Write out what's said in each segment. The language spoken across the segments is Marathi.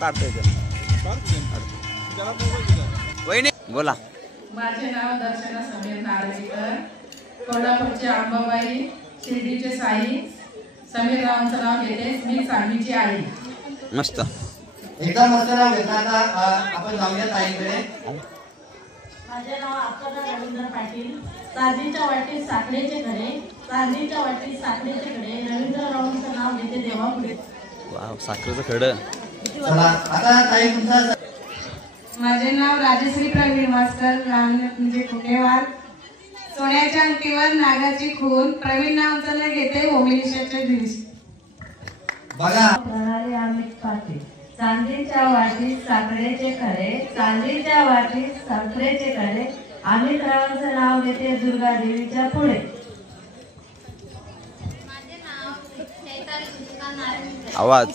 काढतोय वहिनी बोला. माझे नाव दर्शना समीर नारळीकर, कोल्हापूरचे अंबाबाई, शिर्डीचे साई. समीर रावांचं नाव घेते, मी सांगलीची आई. मस्त एकदम मस्त नाव घेतलं. आता आपण जाऊया ताईंकडे. माझे नाव अपर्णा रवींद्र पाटील, चांदीच्या वाटीत साखरेचे खडे, चांदीच्या वाटीत साखरेचे खडे. रवींद्र रावांचं नाव घेते देवापुढे. वाव, साखरेचं खडं. चला आता ताई तुमचा. माझे नाव राजश्री प्रवीण वास्कर, लहान म्हणजे पुणेवार. सोन्याच्या अंगठीवर नागाची खून. प्रवीण नावाचं नाव घेते ओमिनिशाच्या दिवशी. बघा प्रणाली अमित पाटील, चांदीच्या वाटीत साखरेचे खडे, चांदीच्या वाटीत साखरेचे खडे. अमित रावांचं नाव घेते दुर्गा देवीच्या पुढे. आवाज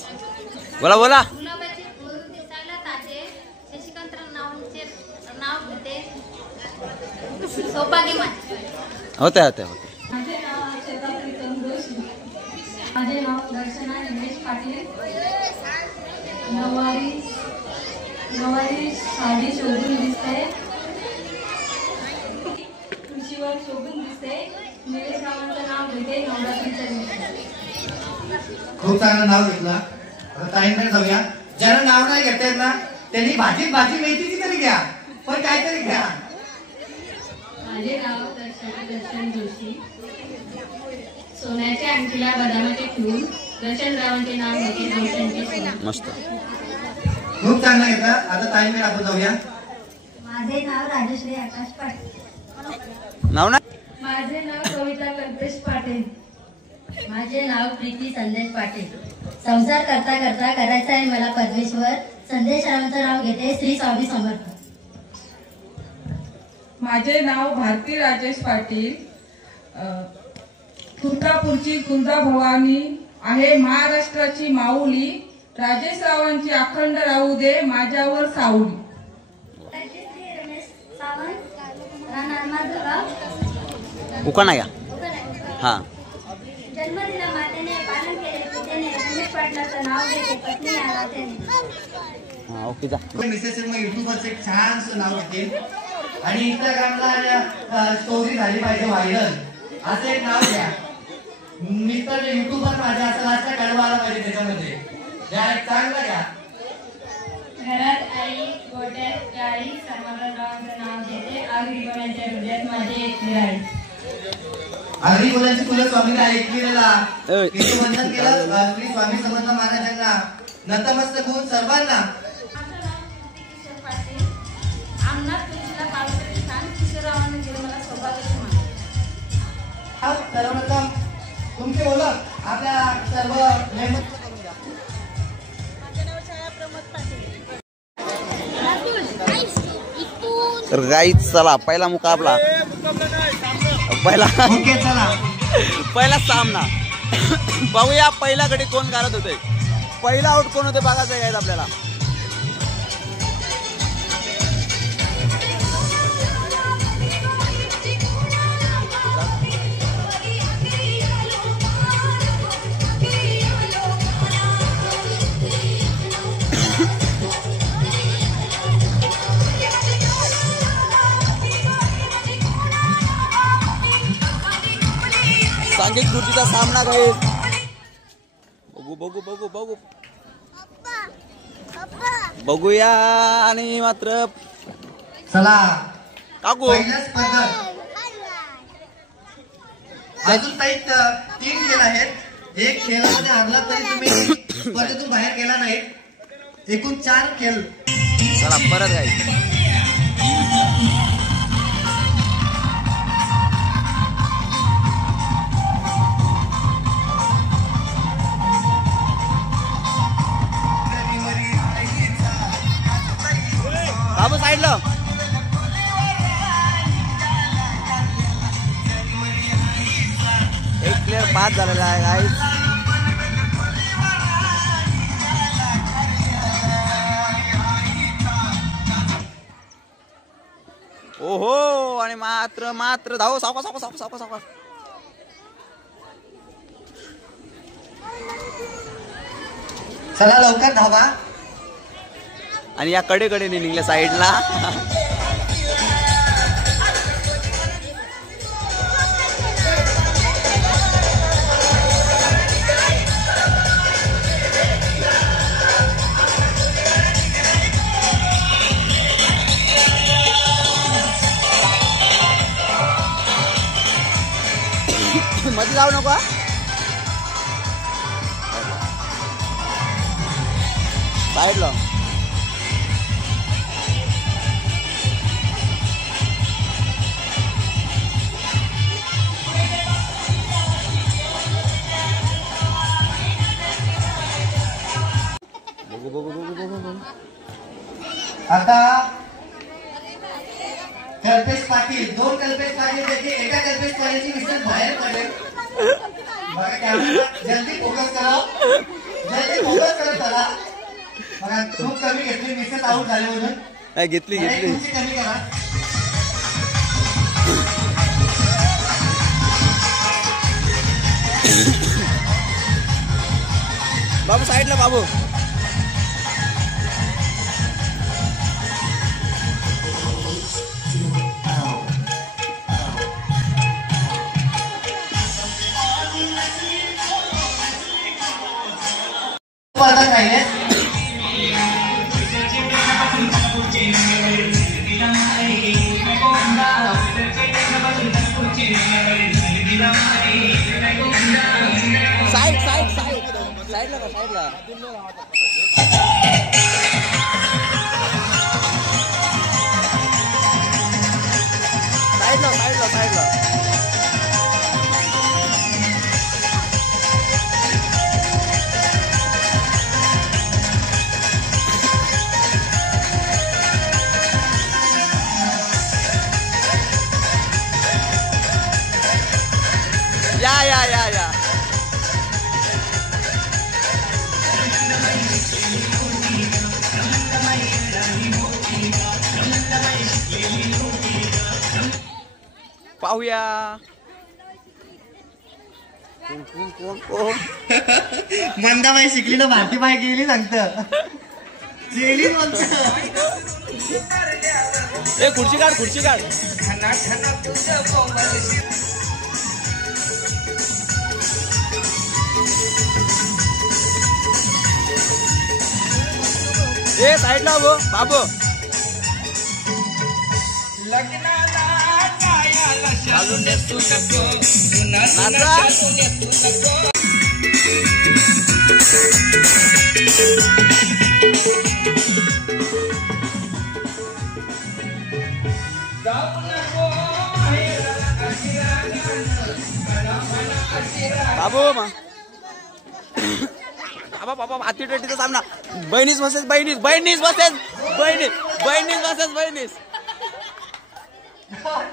बोला बोला. होते होते होते. माझे नाव अक्षता प्रीतम जोशी. माझे नाव दर्शना निमेश पाटील. नवारी साडी शोधून दिसते, खुशीवर शोधून दिसते. निलेश रावांचं नाव घेते नवरात्रीच्या दिवशी. खूप चांगलं नाव घेतलं. आता ताईंकडे जाऊया. ज्यांना नाव नाही घेता ना त्यांनी भाजी मेथीची तरी घ्या, पण काहीतरी घ्या. माझे नाव दर्शन जोशी, सोन्याच्या अंगठीला बदामाचे फूल. दर्शन रावांचे नाव घेते दर्शनचे फूल. मस्त खूप चांगलं घेतलं. आता ताईंकडे आपण जाऊया. माझे नाव राजश्री आकाश पाटील. नाव ना. माझे नाव कविता कल्पेश पाटील. माझे नाव प्रीती संदेश पाटील. संसार करता करता करायचा आहे मला परमेश्वर. संदेश रावांचं नाव घेते श्री स्वामी समर्थ. माझे नाव भारती राजेश पाटील, तुळजापूरची तुळजाभवानी आहे महाराष्ट्राची माऊली. राजेश रावांची अखंड राहू दे माझ्यावर सावली. उकाना घ्या. हा जन्म दिला मातेने, पालन केले पितेने. रमेश पाटलाचं नाव घेते पत्नी आराध्याने. हा ओके जा. मिसेस मग युट्यूबवरचं एक छानसं नाव घेते आणि इंस्टाग्रामला स्टोरी झाली पाहिजे व्हायरल, असं एक नाव घ्या. मिस्टर युट्यूबर माझ्या असं लास्ट कडवा आला पाहिजे त्याच्यामध्ये. चांगलं घ्या. घरात आई, गोट्यात गाडी. समाधान रावांचं नाव घेते आगरी कोणाच्या हृदयात माझी एकटी आई. आगरी कोणाची फुलं स्वामीला एकविरेला वंदन केलं. श्री स्वामी समर्थ महाराजांना नतमस्तक होऊन सर्वांना. सर्वप्रथम तुमची ओळख आपल्या सर्व. तर गाईच चला पहिला मुकाबला. पहिला सामना बघूया. पहिला गडी कोण करत होते, पहिला आउट कोण होते बघायचं गाईज आपल्याला. सांघिक खुर्चीचा सामना गाईज. बघू बघू बघू बघू बघूया. आणि मात्र चला काकू पहिल्या स्पर्धक अजून काही 3 खेळ आहेत. एक खेळामध्ये हरला तरी तुम्ही स्पर्धेतून बाहेर गेला नाही. एकूण 4 खेळ. चला परत गाईज. बाबू साईडला. एक प्लेयर पास झालेला आहे गाईज. ओहो. आणि मात्र धाव. सावकाश. चला लवकर धावा. आणि या कडेकडे निघल्या साईडला. मध्ये जाऊ नको. साईडला आता कल्पेश पाटील, 2 कल्पेश पाटील त्याची एका कल्पेश पाटीलची मिस्टर बाहेर पडेल. बघा कॅमेरा जल्दी फोकस करा, जल्दी फोकस करा चला. बघा खूप कमी घेतली मिसेस आऊट झाले म्हणून. घेतली कमी करा. बाबू साईडला बाबू. साईडला या पाहूया. मंदाबाई शिकली ना, भारतीबाई गेली सांगत. गेली ए खुर्ची काढ. ए साईडला बाबू. बाबू बाबा अतिटेटीचा सामना. बहिणीच बसेस.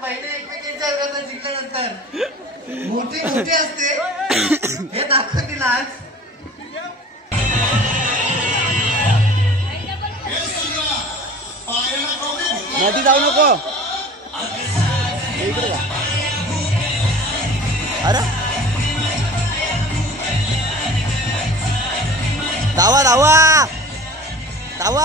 पहिले एकमेकांच्या विरोधात जिंकल्यानंतर मोठी असते हे दाखवून दिला आज. मध्ये जाऊ नको. इकडे जा. अरे धावा.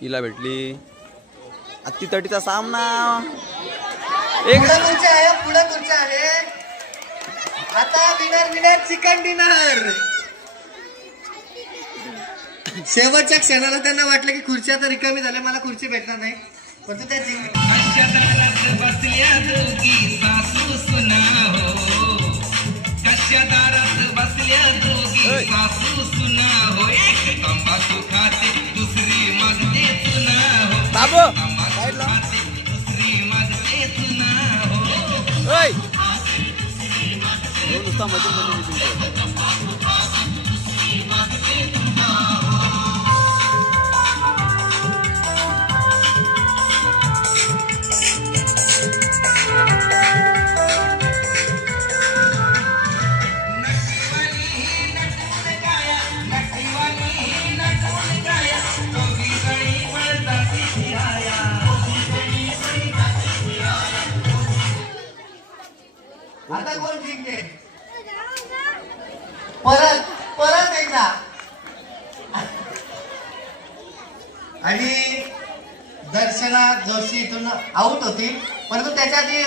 हिला भेटली. अत्तीतटीचा सामना. पुढे खुर्च्या आहे. आता विनर चिकन डिनर. शेवटच्या क्षणाला त्यांना वाटलं की खुर्च्या आता रिकामी झाल्या, मला खुर्ची भेटणार नाही, पण त्या बाबू नुसता आणि दर्शना जोशी इथून आउट होती, परंतु त्याच्या आधी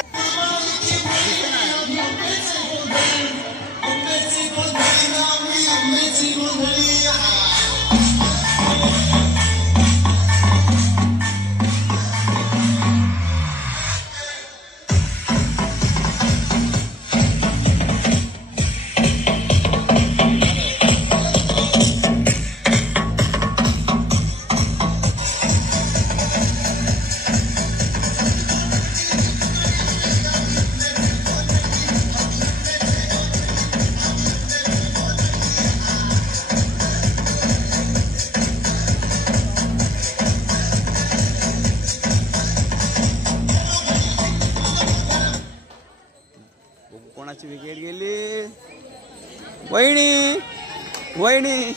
कोणाची विकेट गेली? वहिनी वहिनी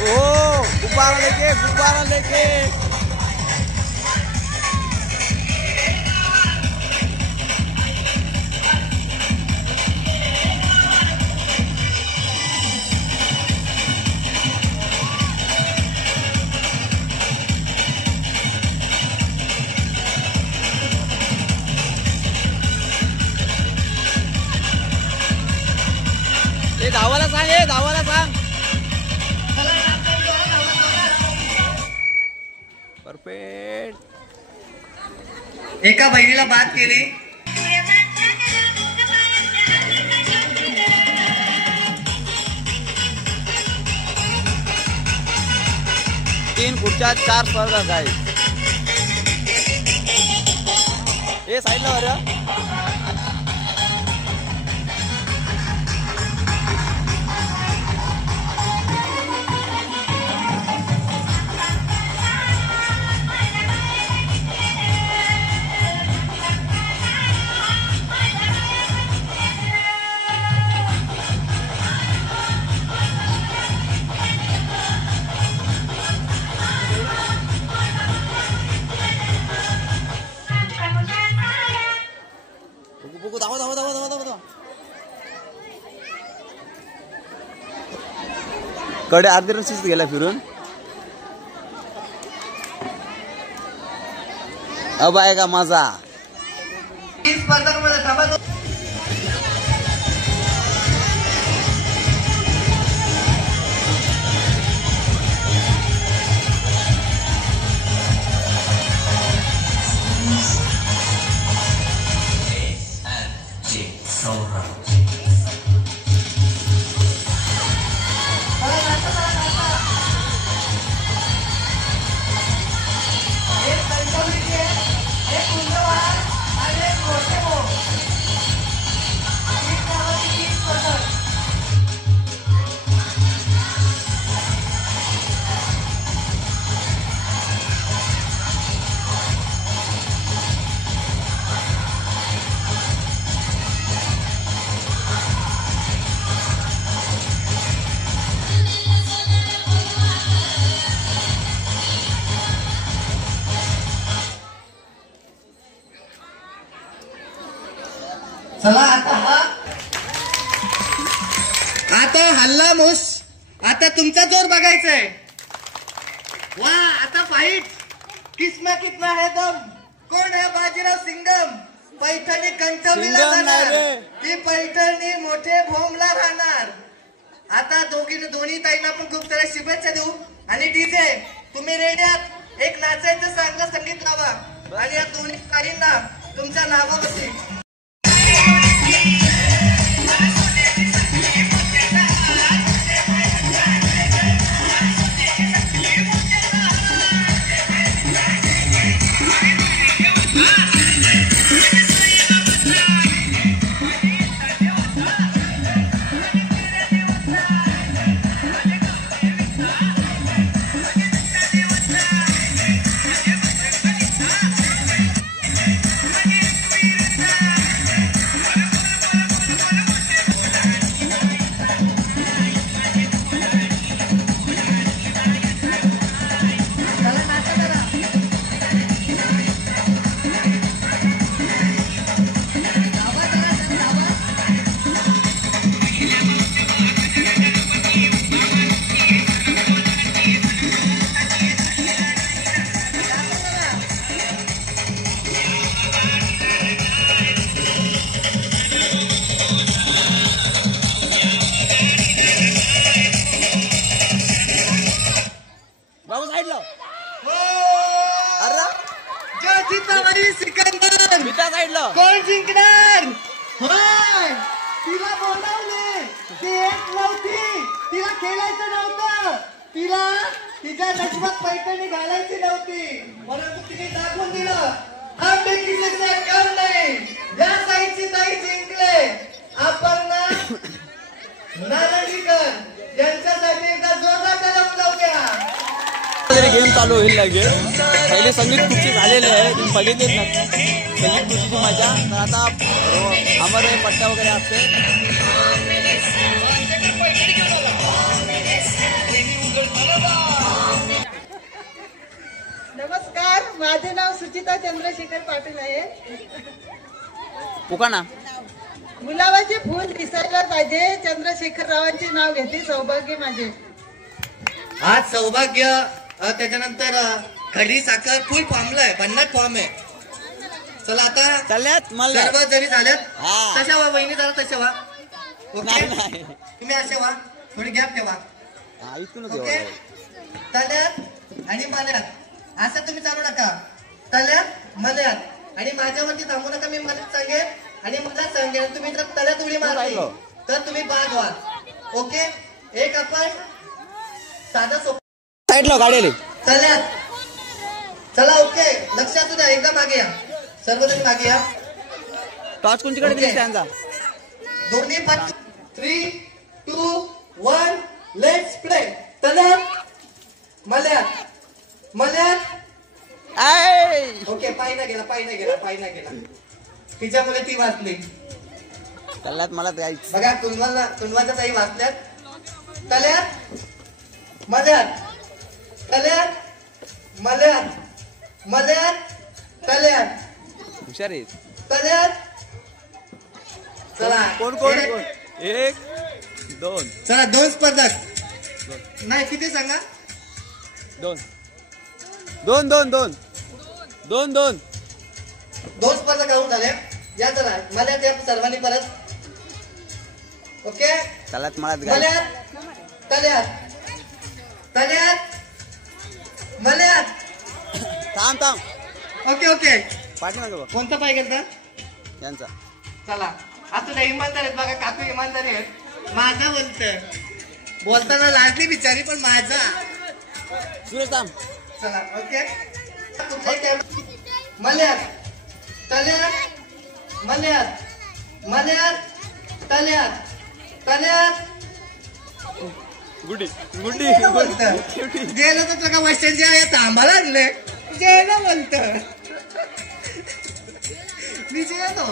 ओ गुब्बारा लेके धावाला सांग, धावाला सांग. परफेक्ट. एका बहिणीला बाद केली. तीन खुर्च्या 4 स्पर्धक आहेत. हे साईडला बरं. कडे अर्धे रशीच गेला फिरून. अब आएगा मजा. चला आता हल्ला मूस. आता तुमचा जोर बघायचाय. वा आता फाईट. किसमा कितना है दम. कोण है बाजीराव सिंगम. पैठणी कंठवलीला जाणार की पैठणी मोठे भोमला राहणार. आता दोन्ही ताईंना पण खूप साऱ्या शुभेच्छा देऊ. आणि डीजे तुम्ही रेडी आहात. एक नाचायचं चांगलं संगीत लावा आणि या दोन्ही ताईंना तुमच्या नावावरती सीताबाई सिकंदर त्या साईडला कोण जिंकणार? होय, तिला बोलावले, ती एक नव्हती, तिला खेळायचं नव्हतं, तिला तिच्या नशिबात पैठणी घालायची नव्हती, परंतु तिने दाखवून दिलं आंबेकी जिंकणे कम नाही. या साईडची ताई जिंकले. अपर्णा नारंगीकर यांच्यासाठी एकदा जोरदार टाळ्या लावूया. गेम चालू होईल लगे. पहिले संगीत खुर्ची झालेले आहे, तुम्ही बघितलेच ना संगीत खुर्चीची मजा. तर आता अमर पट्ट्या वगैरे असते. नमस्कार, माझे नाव सुचिता चंद्रशेखर पाटील आहे. पुकाना गुलाबाचे फूल दिसायला पाहिजे, चंद्रशेखर रावांचे नाव घेते. सौभाग्य माझे. आज सौभाग्य, त्याच्यानंतर खडी साखर फुल फॉर्मलाय, 50 फॉर्म आहे. चला आता चालल्यात मला सर्व जरी झाल्यात हा. तशा वा वहिनी जरा तशा वा. नाही ओके, नाही तुम्ही असे वा, थोडी गॅप ठेवा. हा, इथूनच ओके, येऊ. तल्यात आणि मल्यात असं तुम्ही चालू नका. तल्यात मल्यात आणि माझ्यावरती थांबू नका. मी मल्यात सांगेन आणि मला सांगेन, तुम्ही जर तल्यात उडी मारली तर तुम्ही बाद व्हाल. ओके, एक आपण साधा सोपा साईडला गाडी तल्यात. चला ओके, लक्षात द्या, एकदा मागे या, सर्वजण मागे या. टॉर्च कोणतीकडे दिली त्यांचा दोन्ही पण 3, 2, 1 लेट्स प्ले. तल्यात मल्यात मल्यात. ओके, पाय ना गेला. तिच्यामुळे ती वाचली. चालल्यात मला जायचं. बघा, कुंडवाच्या ताई वाचल्यात. तल्यात मल्यात तल्यात मल्यात तल्यात हुशार आहे. तल्यात. चला कोण कोण कोण? 1 2 चला, 2 स्पर्धक. नाही, किती सांगा? 2 2 2 2 2 2 2 स्पर्धक आऊट झाले. या चला, मला त्या सर्वांनी परत. ओके, चालल्यात मला मल्यात तल्यात मल्यात. थांब ओके, पाठीमागे बघ कोणता पाय गेलता? यांचा. चला, आता त्या इमानदार आहेत बघा, काकू इमानदारी आहेत. माझा बोलताना लाजली बिचारी, पण माझा. सुरेश थांब. चला ओके, मल्यात तल्यात गुड्डी गेलं तर तुला वर्षांच्या या थांबाला आणले. गेलं बोलत मी जेलो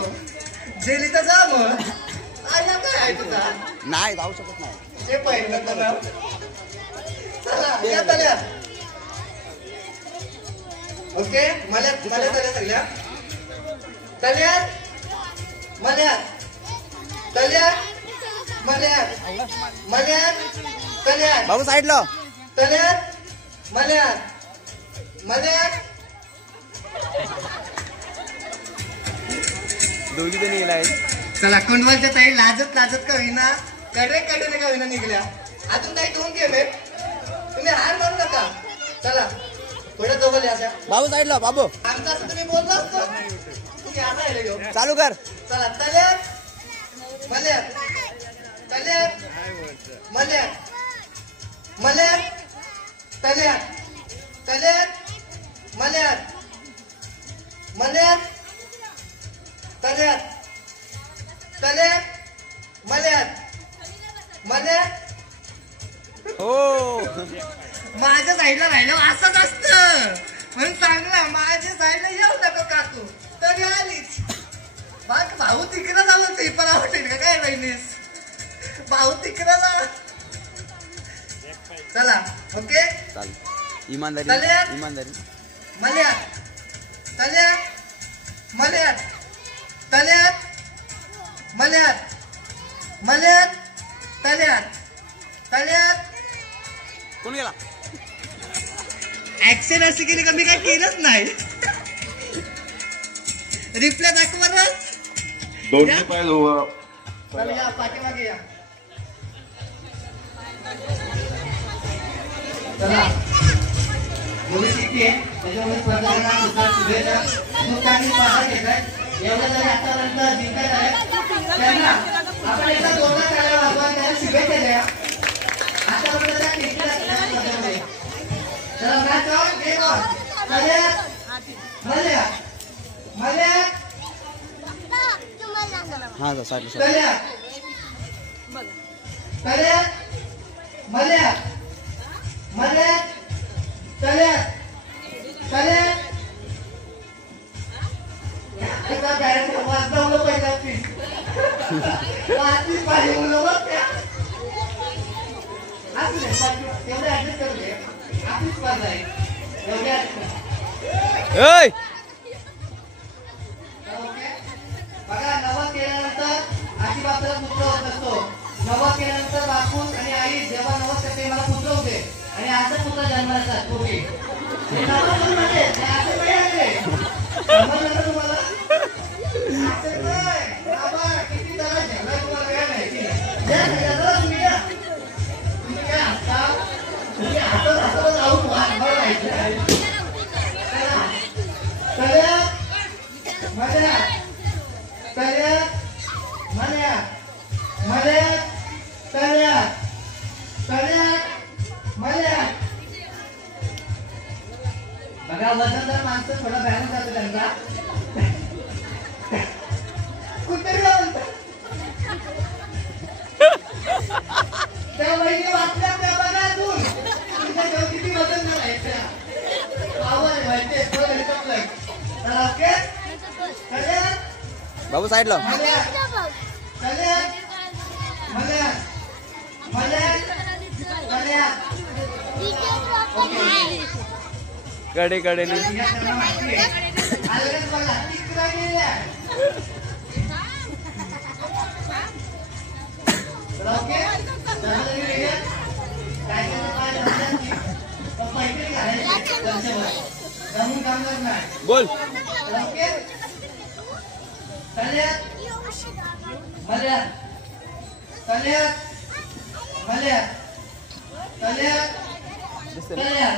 जेली तर जा मग. आया काय आहे तुझा? नाही जाऊ शकत नाही. जे पहिलं नाव. चला या तल्यात. ओके, मल्यात सगळ्या तल्यात मल्यात तल्यात बाबू साईडला. तल्यात मल्यात दोघी जणी गेलाय. चला, कुंडवालच्या ताई लाजत का होईना, कडे का होईना निघल्या. अजून नाही 2 गेम आहेत, तुम्ही हार मारू नका. चला, थोडं दोघं अशा. बाबू साईडला. बाबू आमचं असं तुम्ही बोललो असतो, तुम्ही आता घेऊ. चालू कर. चला, तल्यात मल्यात तल्यात हो, माझ्या साईडला राहिलं असंच असतं म्हणून चांगलं. माझ्या साईडला येऊ नका काकू, तरी आलीच. बाग भाऊ तिकडे झालं, पेपर आवडेल का काय बहिणीस? भाऊ तिकडे. चला ओके, चाल. इमानदारी तल्यात. इमानदारी. मल्यात कोण गेला? ऍक्शन अशी केली का मी काय केलंच नाही. रिप्ले दाखवणारच. दोन्ही पाय धुवा. चला या, पाठीमागे या. चला एवढी शिकते त्याच्यामुळे स्पर्धकांना सुद्धा शुभेच्छा. मुक्तांनी स्पर्धा घेतलाय एवढं जरी आतापर्यंत जिंकत आहे त्यांना आपण एकदा जोरदार टाळ्या वाजवा त्याला शुभेच्छा द्या. आतापर्यंत त्या टिकल्या स्पर्धेमध्ये चला मॅच ऑन गेम ऑन. मल्या मल्या मल्या हा साईडला कल्या कल्या मल्या मल्या कल्या कल्या आता डायरेक्ट वाजवलं पाहिजे प्लीज वाजली पाहिजे मुलं बघ त्या असले तेवढे ऍडजस्ट करू दे. आपली स्पर्धा आहे एवढे ऍडजस्ट. ओय बघा नवस केल्यानंतर आशीबापाला पुत्र होत असतो. नवस केल्यानंतर बापू आणि आई जेव्हा नवस करते मला पुत्र होते आणि असं पुत्र जन्माला येतात. ओके नवस म्हणजे असं मिळाले समजलं तुम्हाला. असं नाही बाबा किती जरा झगडा तुम्हाला काय माहिती या सगळ्याला तुम्ही या तुम्ही काय आता तुम्ही हातात हातात जाऊन वाढवा राहायचं कळलं मजा कल्या मल्या मल्या कल्या कल्या मल्या. बघा वजनदार माणसं थोडा बॅलन्स जातो त्यांचा. कुठतरी काय म्हणतात त्या वहिनी वाचल्या त्या बघा अजून तुमच्या जेव्हा किती वजन झालायचं पावर व्हायचे थोडं चपलक. चला ओके कल्या बाबू साईडला मल्या कल्या मल्या मल्या कल्या कडे कडे अलगच बघा तिकडे गेल्या. ओके चांगलं गेल्या काय काय पैसे घालायचे त्यांच्यावर जमून काम करणार. बोल ओके कल्या मल्या कल्या मल्या कल्या कल्या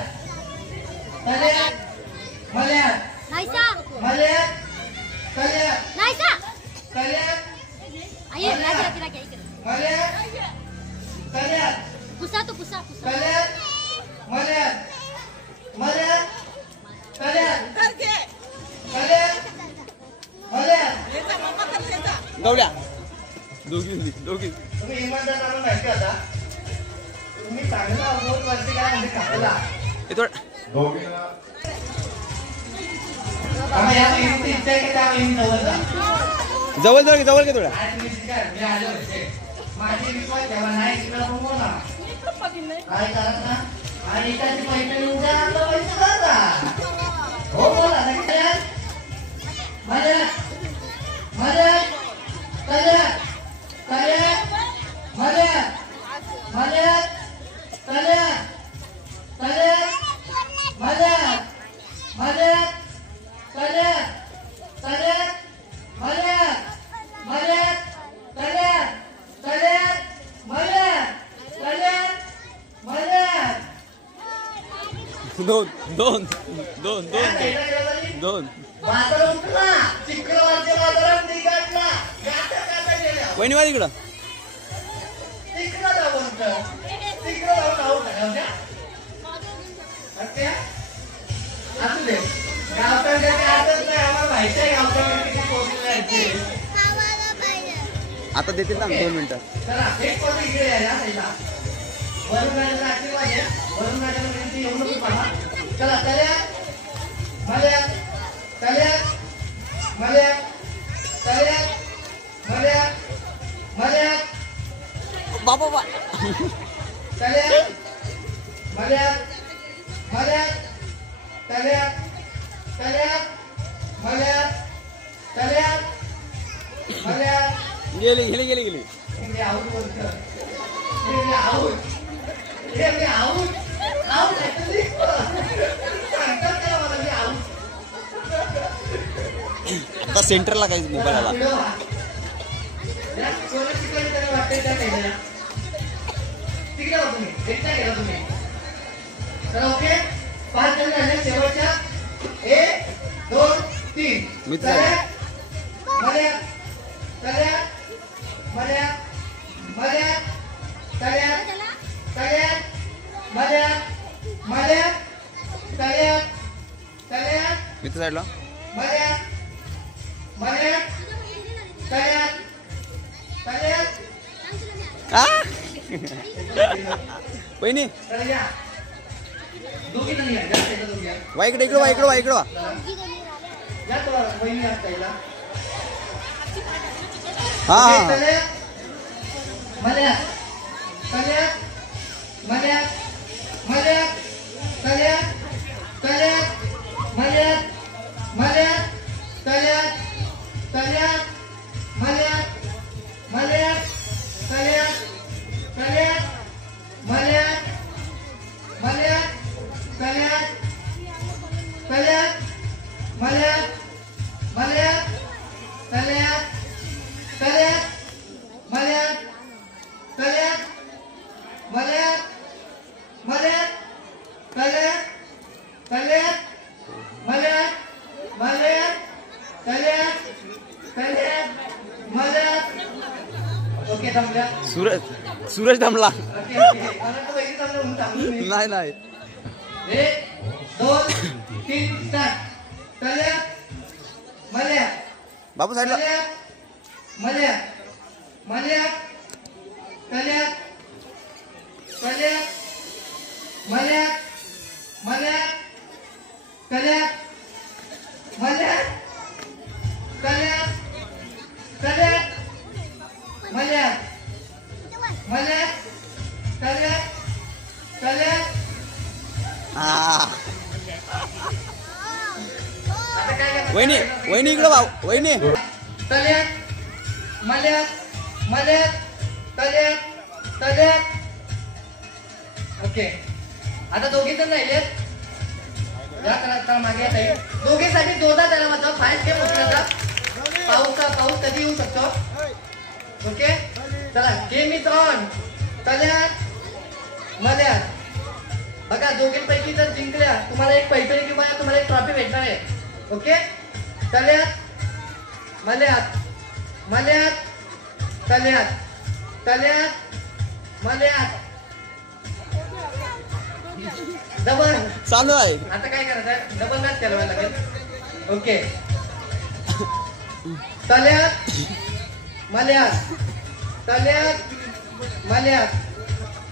कल्या मल्या नाहीसा मल्या कल्या नाहीसा कल्या आई राजा तिला काय कर मल्या कल्या पुसा तू पुसा पुसा कल्या मल्या मल्या कल्या कल्या मल्या. गवड्या दोघी दोघी तुम्ही इमानदार म्हणून माहिती आता तुम्ही चांगला अनुभव वरती काय म्हणजे खाला हे थोडं दोघींना आम्ही या महिन्याची इच्छा आहे की त्या महिन्यात जवळ जा. जवळ घे थोडा. आज तुम्ही शिकाय मी आलो होते माझी विश्वास ठेवा नाही तिकडे पण बोला काय करा ना आणि त्याची पैसे उद्या आपलं पैसे करता हो बोला नक्की मजा मजा कल्या कल्या मजा मजा कल्या कल्या मजा मजा कल्या कल्या मजा मजा कल्या कल्या मजा कल्या मजा. दोन दोन दोन दोन दोन बाजार उठला शुक्रवारच्या बाजारात निघाला गाठा गाठा गेल्या वहिनी वा तिकडं तिकडं जाऊ तिकडं जाऊन आऊ का ओके असू दे गावकडे आताच नाही आम्हाला माहिती आहे गावकडे किती पोहोचले आहेत ते. आता देतील ना 2 मिनिटं. चला एक पॉईंट इकडे या साईडला वरून राजाचा आशीर्वाद आहे. वरून राजाला विनंती येऊ नको पहा. चला कल्या मल्या कल्या मल्या कल्या मल्या मल्या बाबा बा कल्या मल्या मल्या कल्या कल्या मल्या कल्या मल्या. गेली गेली गेली गेली मी आऊट बोलतो मी आऊट हे मी आऊट आऊट ऍक्च्युअली सांगतात त्याला मला मी आऊट. आता सेंटरला काही मोबाईल आला. वाटतंय त्या केलेला तिकडे तुम्ही एकटा गेला तुम्ही तर ओके 5 जण झाले शेवटच्या 1 2 3 मित्र. मल्या तल्या मल्या मल्या तल्या तल्या मल्या मल्या तल्या तल्या मित्र साईडला मल्या मल्या तल्या तल्या वहिनी तल्या दोघी जणी या जास्त येतात दोघी या. वा इकडे इकडे वा इकडे वा इकडे वा या तो वहिनी या ताईला. हा हा तल्या मल्या तल्या मल्या मल्या तल्या तल्या मल्या मल्या तल्या तल्या मल्या मल्या तल्या तल्या मल्या मल्या तल्या तल्या मल्या मल्या तल्या तल्या मल्या तल्या मल्या मल्या तल्या तल्या मल्या मल्या तल्या तल्या मल्या. ओके थांबल्या. सूरज थांबला ओके ओके मला तो वैरी थांबलं म्हणून थांबलो मी. नाही नाही 1 2 3 स्टार्ट. तल्या मल्या बाबू साईडला तल्या मल्या मल्या तल्या तल्या मल्या मल्या तल्या मल्या तल्या तल्या मल्या मल्या तल्या तल्या. हा आता काय करणार? वहिनी वहिनी इकडे वा वहिनी तल्या मल्या मल्या तल्या तल्या. ओके आता दोघी जण राहिलेत. या करा मागे येत आहे. दोघीसाठी जोरदार त्याला वाजवा. फास्ट गेम होता. पाऊस कधी येऊ शकतो. ओके चला गेम इज ऑन. तल्या मल्या. बघा दोघींपैकी जर जिंकल्या तुम्हाला एक पैठणी किंवा तुम्हाला एक ट्रॉफी भेटणार आहे. ओके तल्यात मल्यात मल्यात तल्यात तल्यात मल्यात. डबल चालू आहे आता काय करायचं आहे डबल मॅच खेळवायला लागेल. ओके तल्यात मल्यात तल्यात मल्यात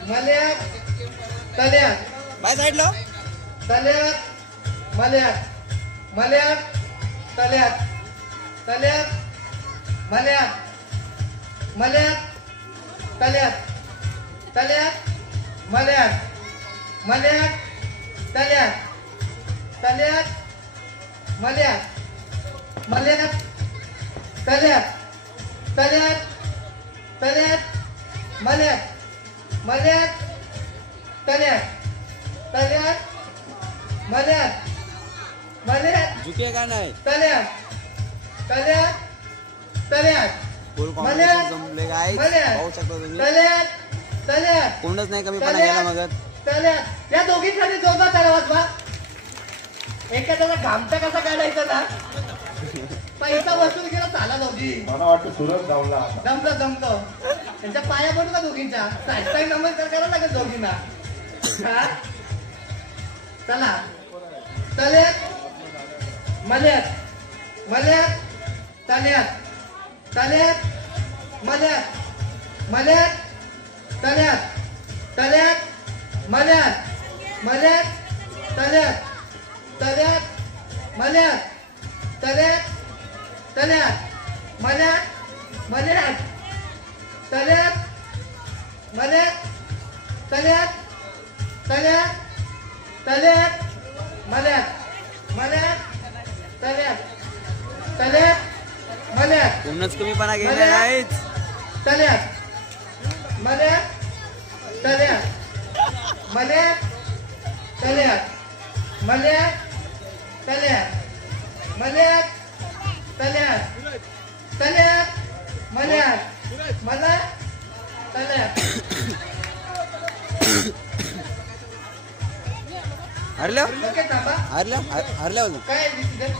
मल्यात तल्यात बाय साईडला तल्यात मल्यात मल्यात तल्यात तल्यात मल्यात मल्यात तल्यात तल्यात मल्यात मल्यात तल्यात तल्यात मल्यात मल्यात तल्यात तल्यात तल्यात मल्यात मल्यात तल्यात तल्यात मल्यात मल्यात झुके का नाही तल्यात तल्यात तल्यात फुल मल्यात कॉम्पिटिशन जमले काय मल्यात पाहू शकता तुम्ही तल्यात तल्यात कोणच नाही कमीपणा गेला मग तल्यात. या दोघींसाठी जोरदार त्याला वाजवा. एखाद्याला घामटा कसा काढायचा ना पैसा वसूल केला चाला दोघी. मला वाटतं सुरत धावला आता. जमतो त्यांच्या पाया पडू का दोघींच्या. साष्टांग नमस्कार करायला लागेल दोघींना. हा? चला तल्यात मल्यात मल्यात तल्यात तल्यात मल्यात मल्यात तल्यात तल्यात मल्यात मल्यात तल्यात तल्यात मल्यात तल्यात तल्यात मल्यात मल्यात तल्यात मल्यात तल्यात तल्यात तल्यात मल्यात मल्यात तल्यात तल्यात मल्यात कोणच कमीपणा गेला नाहीच तल्यात मल्यात तल्यात मल्यात तल्यात मल्यात तल्यात मल्यात तल्यात तल्यात मल्यात मल्यात तल्यात. हरल्या ओके थांबा. हरल्या अजून काय decision?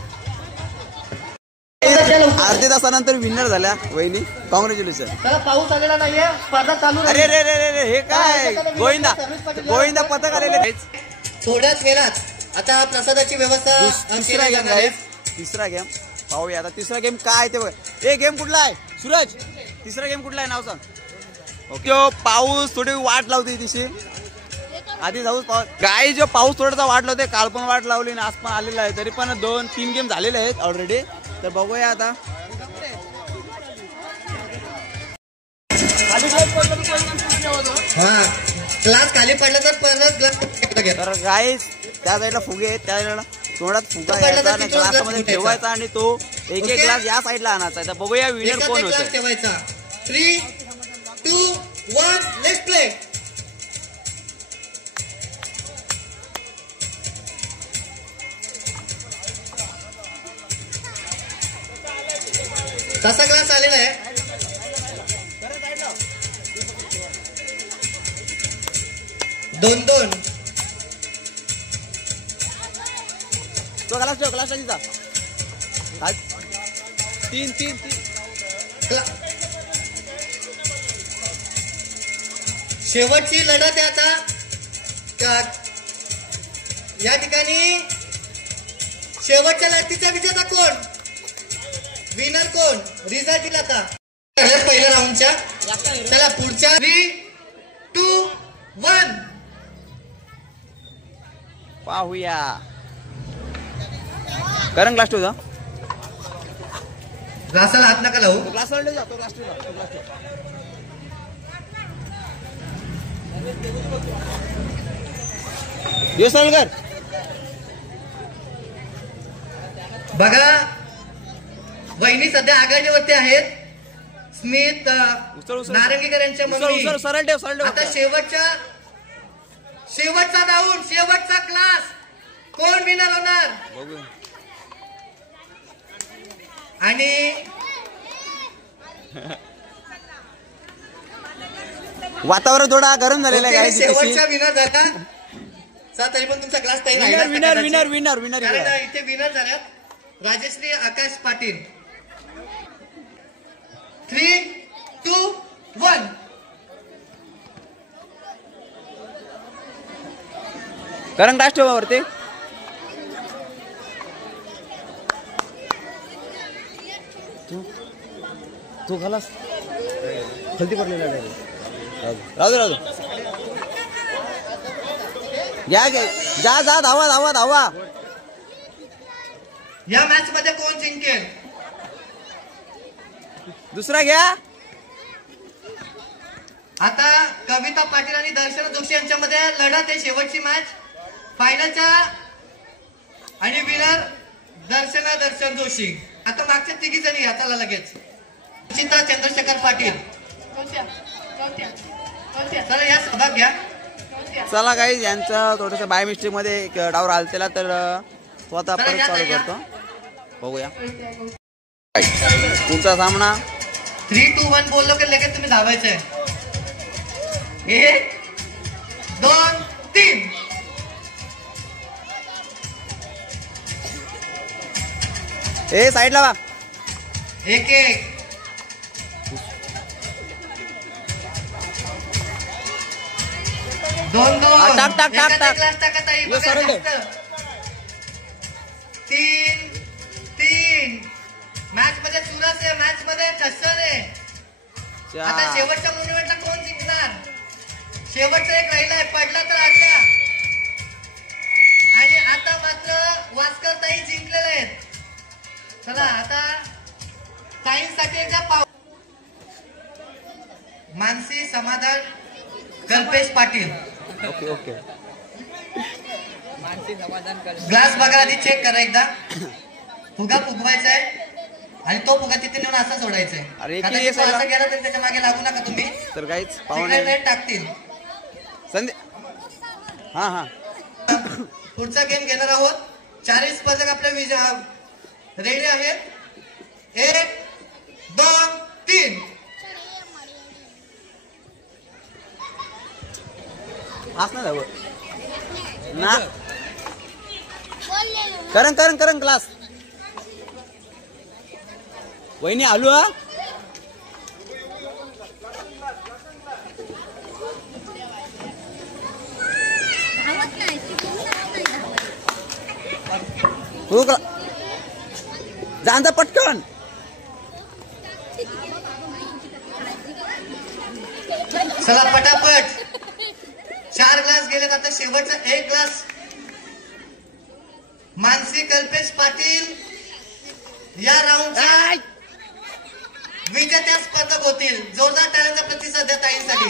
अर्ध्या तासानंतर विनर झाल्या वहिनी. कॉंग्रॅच्युलेशन. चला पाऊस आलेला नाहीये, स्पर्धा चालू अरे रे रे रे रे हे काय गोविंदा पथक आलेले. थोड्याच वेळात आता प्रसादाची व्यवस्था तिसरा गेम आहे. तिसरा गेम पाहूया आता. तिसरा गेम काय ते बघ. ए गेम कुठला आहे सूरज? तिसरा गेम कुठला आहे नाव सांग. ओके. पाऊस थोडी वाट लावते तिशी आधी जाऊच काय जो पाऊस थोडासा वाट लावते. काल पण वाट लावली आणि आज पण आलेला आहे. तरी पण 2-3 गेम झालेले आहेत ऑलरेडी. तर बघूया आता. हा क्लास खाली पडला तर परत तर गाईस त्या साईडला फुगे आहेत. त्या साईडला तोंडात फुगा घ्यायचा आणि ग्लासमध्ये ठेवायचा आणि तो एक ग्लास या साईडला आणायचा. तर बघूया विनर कोण होतं. ठेवायचा. 3, 2, 1 लेट्स प्ले. कसा ग्लास आलेला आहे? 2-2. तो ग्लास ठेव. ग्लास टाकीचा 3-3. शेवटची लढत आहे आता. या ठिकाणी शेवटच्या लढतीचा विजेता कोण? विनर कोण? रिझल्ट दिला आता पहिल्या राऊंडच्या. चला पुढच्या 3, 2, 1 पाहूया. कारण ग्लास ठेवता. ग्लासाला हात नका लावू. ग्लास जातो. ग्लास कर. बघा वहिनी सध्या आघाडीवरती आहेत. स्मित नारंगीकर यांच्या मम्मी. सरळ ठेव. आता शेवटचा राऊंड, शेवटचा क्लास कोण विनर होणार? आणि वातावरण थोडा गरम झालेलं आहे. शेवटचा विनर झाला. तरी पण तुमचा क्लास तयार आहे. विनर इथे विनर झाल्यात राजश्री आकाश पाटील. 3, 2, 1 कारण ग्लास ठेवा वरती. तू घालास खालती पडलेला राहू दे. घ्या जा धावा. या मॅच मध्ये कोण जिंकेल? दुसरा घ्या. आता कविता पाटील आणि दर्शन जोशी यांच्यामध्ये लढत आहे. शेवटची मॅच फायनलच्या. आणि विनर दर्शन जोशी. आता मागच्या 3 जणी हाताला लगेच. चिता चंद्रशेखर पाटील. चला या सहभाग घ्या. चला काही यांचं थोडस बाय मिस्टेक मध्ये एक डाव आलतेला तर स्वतः परत चालू करतो. बघूया तुमचा सामना. 3, 2, 1 बोललो की लगेच तुम्ही धावायचंय. 1, 2, 3 ए साईडला वा. 1, 1 2, 2 टाक. ग्लास टाका ताई. 3 मॅच मध्ये चुरस आहे. मॅच मध्ये ठस्सन आहे. आता शेवटच्या मुवमेंटला कोण जिंकणार? शेवटचा एक राहिलाय. पडला तर आटल्या. आणि आता मात्र वास्कर ताई जिंकलेले आहेत. चला आता ताईंसाठी एकदा मानसी समाधान कल्पेश पाटील. ओके. ग्लास बघा आधी चेक करा एकदा. फुगा फुगवायचा आहे आणि तो फुगा तिथे नेऊन असा सोडायचा आहे. असं गेला तरी त्याच्या मागे लागू नका तुम्ही. तर काहीच पाहुणे टाकतील. हा पुढचा गेम घेणार आहोत. 4 स्पर्धक आपल्या रेडी आहेत. 1, 2, 3 असं ना करण क्लास वहिनी आलू हा जाणता पटकन चला पटापट 4 ग्लास गेलेत आता शेवटचा 1 ग्लास मानसी कल्पेश पाटील या राऊंडचा विजेत्या स्पर्धक होतील. जोरदार टाळ्यांचा प्रतिसाद द्या ताईंसाठी.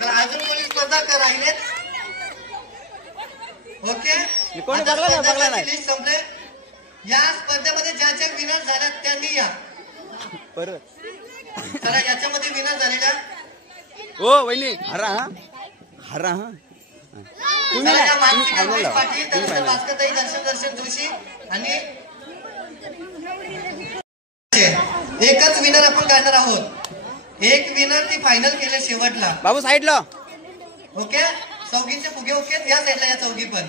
तर अजून कोणी स्पर्धा राहिलेत. ओके लिस्ट संपले. या स्पर्धेमध्ये ज्याचे विनर झाल्यात त्यांनी या. चला याच्यामध्ये विनर झालेल्या ओ वहिनी हरा हा पाटील त्यानंतर भास्करताई दर्शन जोशी आणि एकच विनर आपण काढणार आहोत. एक विनर ती फायनल केले शेवटला. बाबू साईडला ओके चौघीचे फुगे ओके या साईडला या चौघी पण.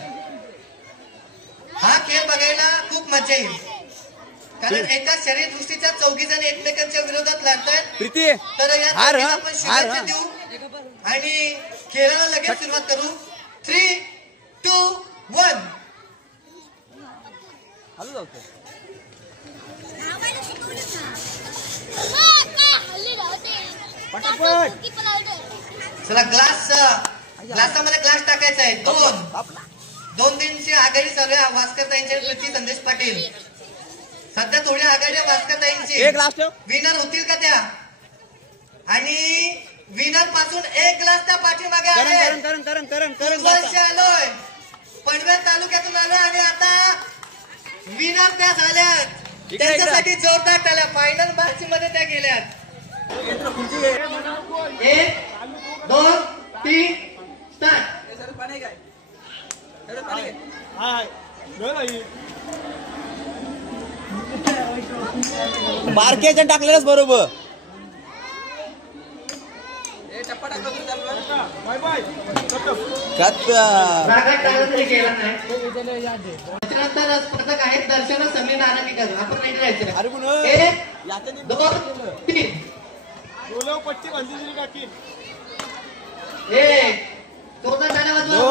हा खेळ बघायला खूप मजा येईल कारण एका शरीर दृष्टीच्या 4 जण एकमेकांच्या विरोधात लढतायत. प्रीती तर या आपण शुभेच्छा देऊ आणि खेळाला लगेच सुरुवात करू. 3, 2, 1 हॅलो जाऊ पटापट चला ग्लासामध्ये ग्लास टाकायचा आहे. 2-3ची आघाडी चालू आहे भास्करताईंच्या प्रति संदेश पाटील. सध्या थोडी आघाडी भास्करताईंची. एक ग्लास ठेव. विनर होतील का त्या आणि विनर पासून 1 ग्लास त्या पाठीमागे आहे. करण आलोय पनवेल तालुक्यातून आलो आणि आता विनर त्या झाल्यात. त्यांच्यासाठी जोरदार टाळ्या. फायनल मॅच मध्ये त्या गेल्यात. 1, 2, 3 स्टार्ट. बारकेच्या टाकलेलंच बरोबर. त्यानंतर स्पर्धक आहेत दर्शन समीर नारायणकर. आपण रेडी राहायचं. 1, 2, 3 पट्टी बांधली टाकी. 1 जोरदार टाळ्या वाजवा.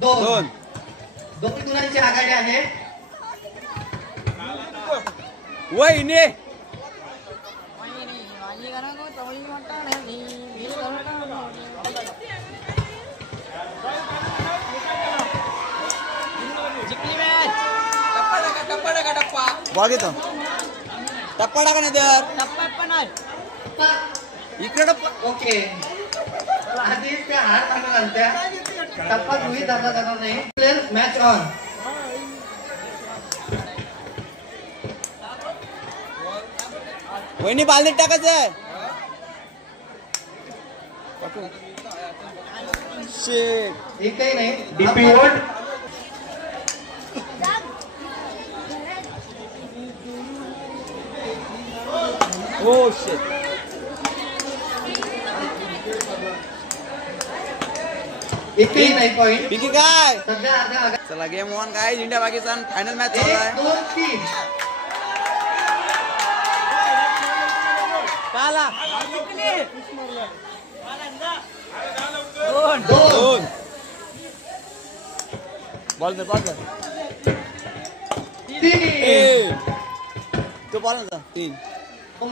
2 दोन्ही गुणांची आघाडी आहे. वहिनी बॉल घेतो. टप्पा टाका नाही तर इकडे टप्पा. ओके आधीच त्या हार मागणार त्या टप्पा गृहीत धरला जाणार नाही. Player match on. वहिनी बालदीत टाकायचं आहे. एकही नाही. हो शिट. एकही नाही पॉईंट. पिकी काय सध्या अर्धा. चला गेम 1 काय इंडिया पाकिस्तान फायनल मॅच चालू आहे. 1, 2, 3 काला 2 बॉल कर 3 तो बॉल नव्हता 3.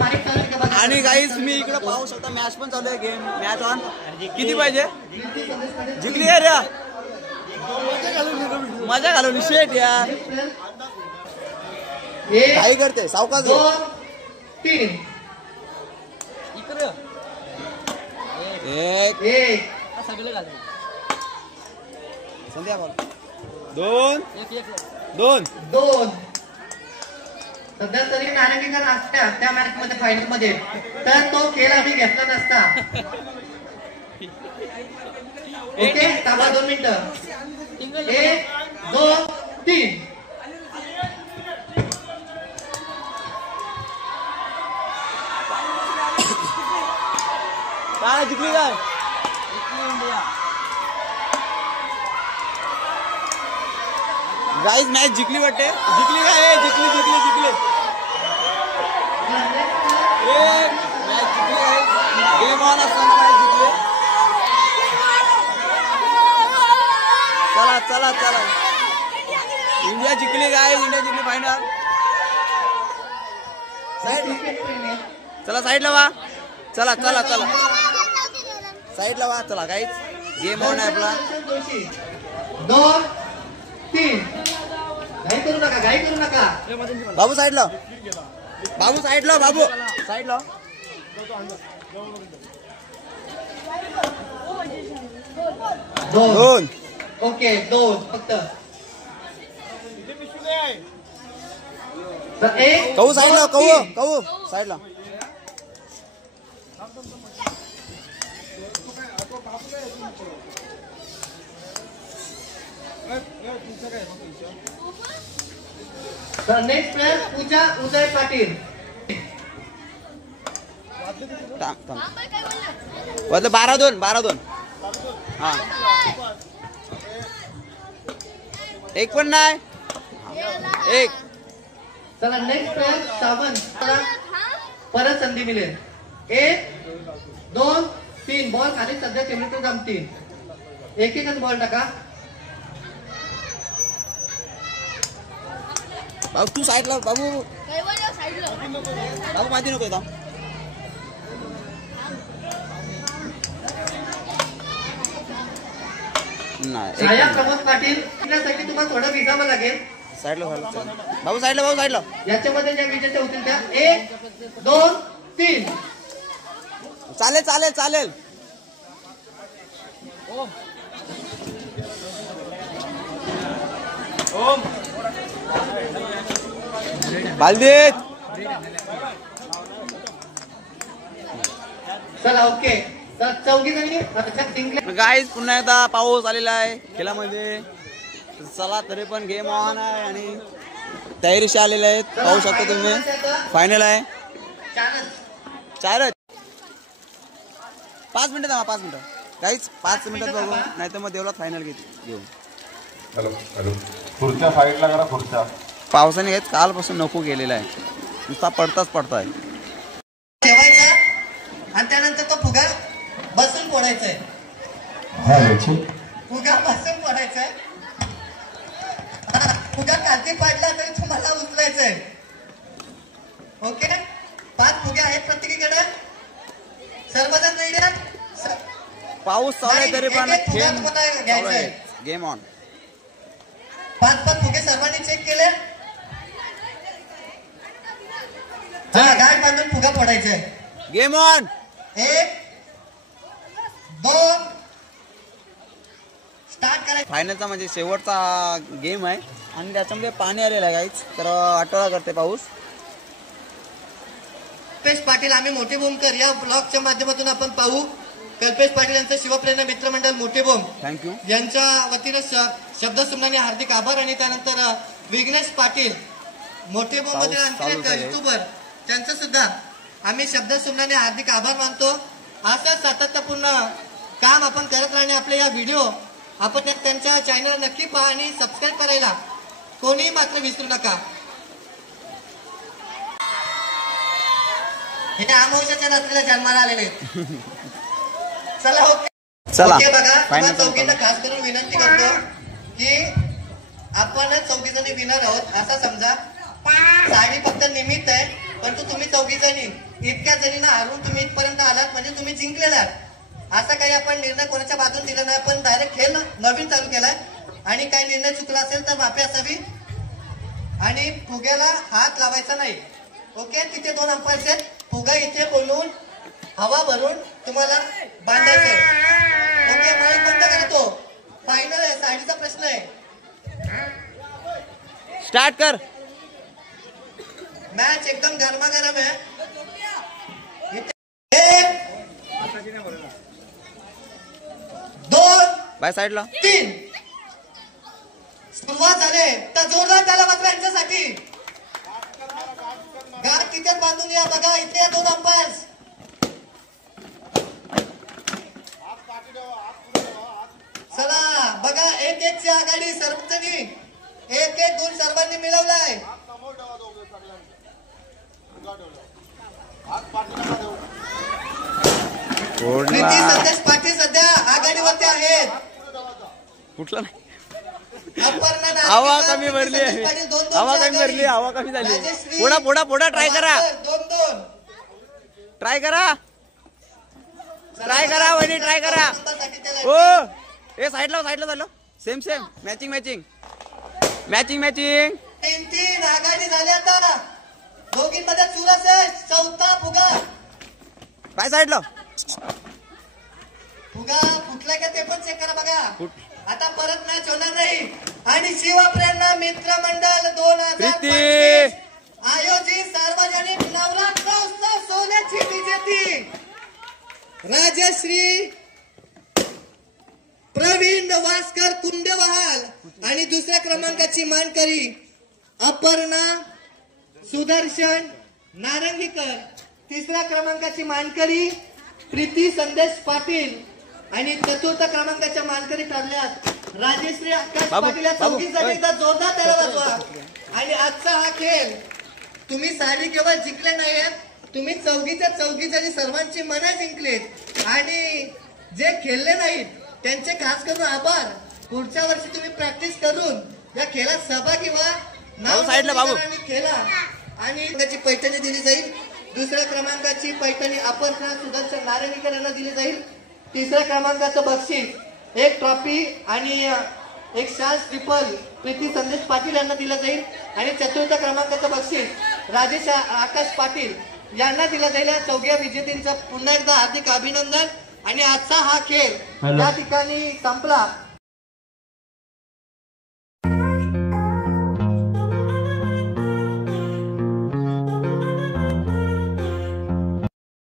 आणि आणि गाईज मी इकडे पाहू शकता मॅच पण चालू आहे. Game match on. किती पाहिजे जिंकली आहे रे. मजा घालवली शेट यार. काही करते सावकाश. 2, 3 एक संध्या बॉल 2 सध्या तरी नारायणकर असत्या त्या मॅच मध्ये फायनल मध्ये तर तो खेळ आम्ही घेतला नसता. ओके थांबा 2 मिनिटं. 1, 2, 3 काय जिंकली काय गाईज मॅच जिंकली वाटते. जिंकली काय? जिंकली जिंकली जिंकली. मॅच जिंकली आहे. गेम ऑन असताना मॅच जिंकली. चला चला चला. इंडिया जिंकली गाईज. इंडिया जिंकली फायनल. चला साईडला वा. चला चला चला साईडला वा. चला गाईज गेम ऑन आहे आपला. 2 3 घाई करू नका, घाई करू नका. बाबू साईडला. बाबू साईडला. बाबू साईडला. 2 ओके 2 फक्त. 1 कहू साईडला. कहू कहू साईडला. नेक्स्ट प्लेयर पूजा उदय पाटील. बदल 12-2 12-2. हा एक पण नाही. एक. चला नेक्स्ट प्लेयर सावंत. परत संधी मिळेल. 1 2 3 बॉल खाली सध्या टेबलवर जमतील. एक एकच बॉल टाका. बाबू तू साईडला. बाबू बाबू माहिती नको येतो. छाया प्रमोद पाटील साठी तुम्हाला थोडं विजावं लागेल. साईडला. बाबू साईडला. बाबू साईडला. याच्यामध्ये ज्या विजेत्या होतील त्या 1 2 3. चालेल चालेल चालेल. बालदीत. चला ओके. तर 4 जणी जिंकले. गाईज पुन्हा एकदा पाऊस आलेला आहे खेळामध्ये. चला तरी पण गेम ऑन आहे आणि तयारीशी आलेले आहेत. पाहू शकता तुम्ही. फायनल आहे. 4 5 मिनिटं थांबा. 5 मिनिटं गाईज. 5 मिनिटात बघू नाही तर मग देवला फायनल घेऊ. Hello hello. खुर्च्या साईडला करा. खुर्च्या पावसाने घेत कालपासून नको गेलेला आहे. नुसता पडताच पडताय. ठेवायचा आणि त्यानंतर तो फुगा बसून फोडायचा आहे. फुगा बसून फोडायचा आहे. फुगा खालती पडला तरी तुम्हाला उचलायचं आहे. ओके. 5 फुगे आहेत प्रत्येकीकडे. सर्वजण रेडी आहेत. पाऊस चालू आहे तरी पण खेळ घ्यायचा. Game on. 5 फुगे सर्वांनी चेक केले. हा गाठ बांधून फुगा फोडायचा आहे. Game on. 1 2 स्टार्ट करायचं. फायनलचा म्हणजे शेवटचा गेम आहे आणि त्याच्यामध्ये पाणी आलेलं आहे गाईच. तर आठवडा करते पाऊस. कल्पेश पाटील आम्ही मोठे बोमकर या ब्लॉगच्या माध्यमातून आपण पाहू. कल्पेश पाटील यांचं शिवप्रेरणा मित्रमंडळ मोठे बोम थँक्यू यांच्या वतीने शब्दसुमनाने हार्दिक आभार. आणि त्यानंतर विघ्नेश पाटील मोठे बोम मध्ये आणखी एक युट्यूबर त्यांचं सुद्धा आम्ही शब्दसुमनाने हार्दिक आभार मानतो. असंच सातत्यपूर्ण काम आपण करत राहणे. आपले या व्हिडिओ आपण त्यांच्या चॅनल नक्की पहा आणि सबस्क्राईब करायला कोणी मात्र विसरू नका. हे अमावस्याच्या रात्रीला जन्माला आलेले. चला ओके. चला बघा चौकीला खास करून विनंती करतो की आपण 4 जणी विनर आहोत असं समजा. साडी फक्त निमित्त आहे परंतु तुम्ही 4 जणी इतक्या जणींना हरवून तुम्ही इथपर्यंत आलात म्हणजे तुम्ही जिंकलेला आहात. असा काही आपण निर्णय कोणाच्या बाजून दिला नाही. आपण डायरेक्ट खेळ नवीन चालू केलाय आणि काही निर्णय चुकला असेल तर माफी असावी. आणि फुग्याला हात लावायचा नाही. ओके. तिथे 2 अंपायर्स आहेत. फुगा इथे बोलून हवा भरून तुम्हाला बांधायचं आहे. ओके. माईक बंद करा. तो फायनल आहे. साडीचा प्रश्न आहे. स्टार्ट कर. मॅच एकदम गरमागरम आहे. 1 2 बाय साईडला. 3 सुरुवात झाली. तर जोरदार त्याला मात्र यांच्यासाठी गाठ तिथेच बांधून या. बघा इथे 2 अंपायर्स. चला बघा 1-1 ची आघाडी सर्वजणी. एक एक गुण सर्वांनी मिळवलाय. प्रीती संदेश पाटील सध्या आघाडीवरती आहेत. कुठला नाही अपर्णा नारळीकर, हवा कमी भरली संदेश पाटील 2-2 हवा च्या कमी भरली आघाडी. हवा कमी झाली. राजश्री पुढा पुढा पुढा ट्राय करा 2-2. ट्राय करा ट्राय करा वहिनी ट्राय करा. साठी त्याला ओ ए साईडला झालं same same matching matching matching matching 3-3 आघाडी झाली आता. दोघींमध्ये चुरस आहे. चौथा फुगा बाय साईडला फुगा फुटलाय का ते पण चेक करा बघा. आता परत मॅच होणार नाही. आणि शिवप्रेरणा मित्र मंडळ 2025 आयोजित सार्वजनिक नवरात्र उत्सव सोन्याची विजेती राजश्री प्रवीण वास्कर कुंडेवहाल आणि दुसऱ्या क्रमांकाची मानकरी अपर्णा सुदर्शन नारंगीकर. तिसऱ्या क्रमांकाची मानकरी प्रीती संदेश पाटील आणि चतुर्थ क्रमांकाच्या मानकरी ठरल्यात राजश्री आकाश पाटील. या चौघींसाठी एकदा जोरदार त्याला वाजवा. आणि आजचा हा खेळ तुम्ही साडी केवळ जिंकले नाहीत, तुम्ही चौघीच्या सर्वांची मनं जिंकलीत. आणि जे खेळले नाहीत त्यांचे खास करून आभार. पुढच्या वर्षी तुम्ही प्रॅक्टिस करून या खेळात सहभागी व्हा. खेळा. आणि त्याची पैठणी दिली जाईल. दुसऱ्या क्रमांकाची पैठणी अपर्णा सुदर्शन नारंगीकर यांना दिली जाईल. तिसऱ्या क्रमांकाचं बक्षीस एक ट्रॉफी आणि एक शाल ट्रिपल प्रीती संदेश पाटील यांना दिलं जाईल. आणि चतुर्थ क्रमांकाचं बक्षीस राजेश आकाश पाटील यांना दिलं जाईल. या चौघ्या विजेत्यांचं पुन्हा एकदा हार्दिक अभिनंदन. आणि आजचा हा खेळ या ठिकाणी संपला.